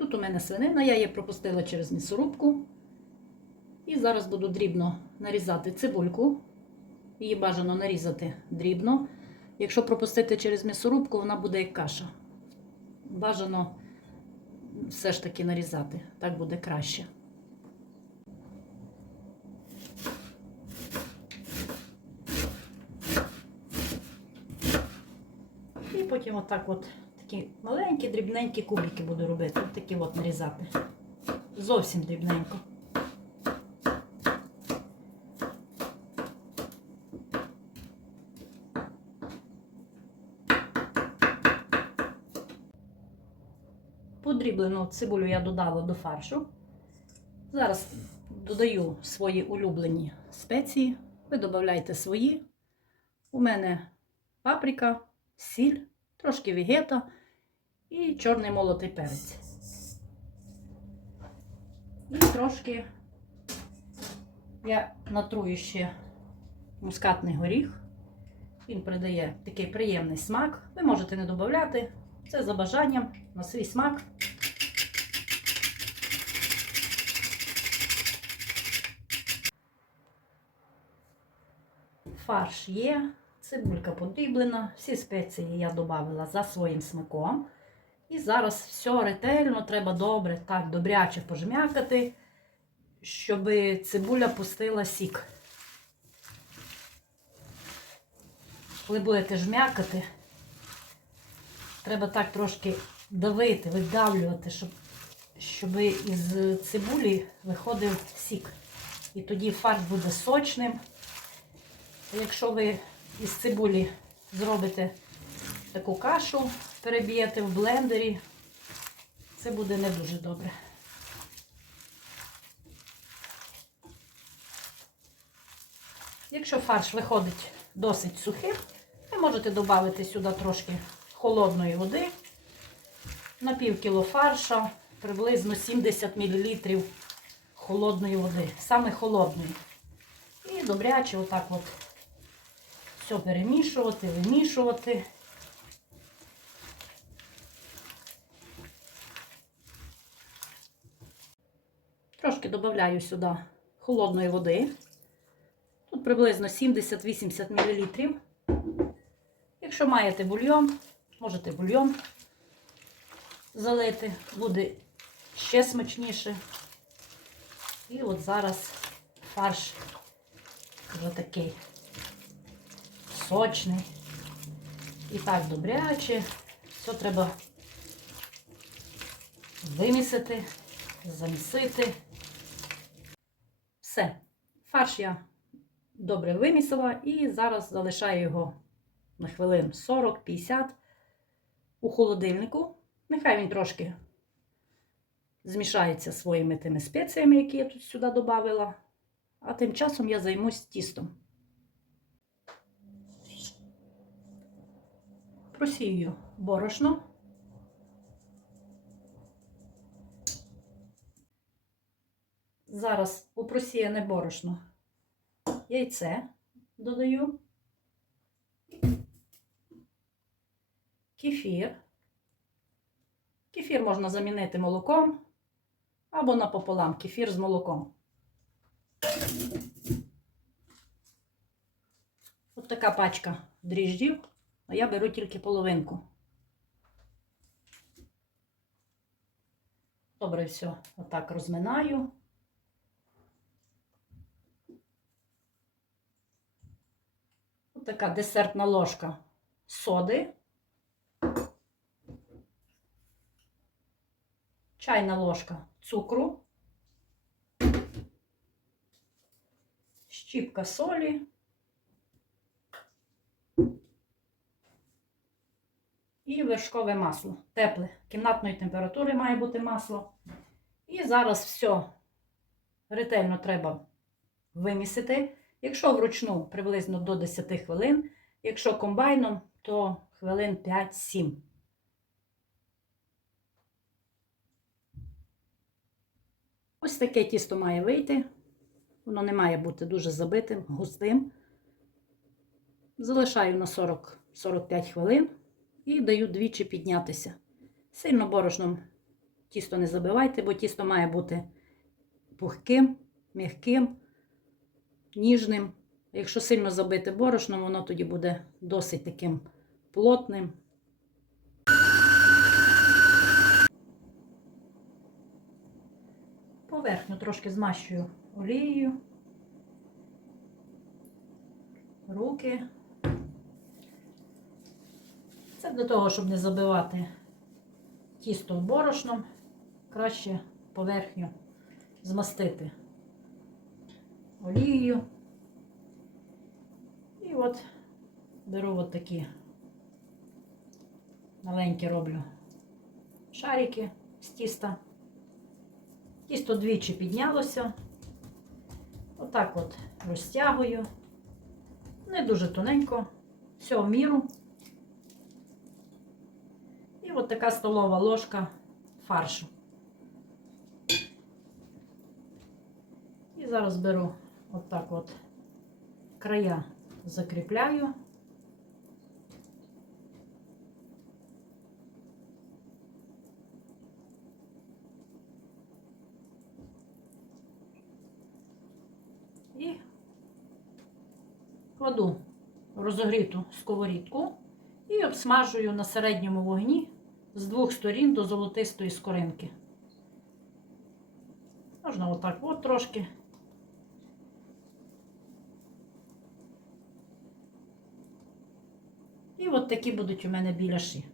Тут у мене свинина, я її пропустила через м'ясорубку. І зараз буду дрібно нарізати цибульку. Її бажано нарізати дрібно. Якщо пропустити через м'ясорубку, вона буде як каша. Бажано все ж таки нарізати. Так буде краще. І потім отак от такі маленькі, дрібненькі кубики буду робити. От такі от нарізати. Зовсім дрібненько. Подріблену цибулю я додала до фаршу. Зараз додаю свої улюблені спеції. Ви додавайте свої. У мене паприка, сіль, трошки вігета і чорний молотий перець. І трошки я натрую ще мускатний горіх. Він придає такий приємний смак. Ви можете не додати. Це за бажанням на свій смак. Фарш є, цибулька подріблена, всі спеції я додала за своїм смаком. І зараз все ретельно треба добре, так добряче пожмякати, щоб цибуля пустила сік. Коли будете жмякати, треба так трошки давити, видавлювати, щоб, щоб із цибулі виходив сік. І тоді фарш буде сочним. Якщо ви із цибулі зробите таку кашу, переб'єте в блендері, це буде не дуже добре. Якщо фарш виходить досить сухим, ви можете додати сюди трошки холодної води на пів кіло фарша, приблизно 70 мл холодної води, саме холодної. І добряче отак от все перемішувати, вимішувати. Трошки додаю сюди холодної води. Тут приблизно 70-80 мл. Якщо маєте бульйон, можете бульйон залити, буде ще смачніше. І от зараз фарш такий сочний. І так добряче. Все треба вимісити, замісити. Все. Фарш я добре вимісила і зараз залишаю його на хвилин 40-50 у холодильнику. Нехай він трошки змішається своїми тими спеціями, які я тут сюди додавила. А тим часом я займусь тістом. Просію борошно. Зараз у просіяне борошно яйце додаю, кефір. Кефір можна замінити молоком або напополам кефір з молоком. От така пачка дріждів, а я беру тільки половинку. Добре, все, отак розминаю. Ось така десертна ложка соди. Чайна ложка цукру. Щіпка солі. І вершкове масло. Тепле, кімнатної температури має бути масло. І зараз все ретельно треба вимісити. Якщо вручну приблизно до 10 хвилин, якщо комбайном, то хвилин 5-7. Ось таке тісто має вийти. Воно не має бути дуже забитим, густим. Залишаю на 40-45 хвилин і даю двічі піднятися. Сильно борошном Тісто не забивайте, бо тісто має бути пухким, м'яким, ніжним. Якщо сильно забити борошном, воно тоді буде досить таким плотним. Поверхню трошки змащую олією. Руки. Це для того, щоб не забивати тісто борошном, краще поверхню змастити олією. І от беру от такі маленькі роблю шарики з тіста. Тісто двічі піднялося. Отак от розтягую. Не дуже тоненько, все в міру. І от така столова ложка фаршу. І зараз беру от края закріпляю. І кладу розогріту сковорідку і обсмажую на середньому вогні з двох сторін до золотистої скоринки. Можна отак от трошки. От такі будуть у мене біляші.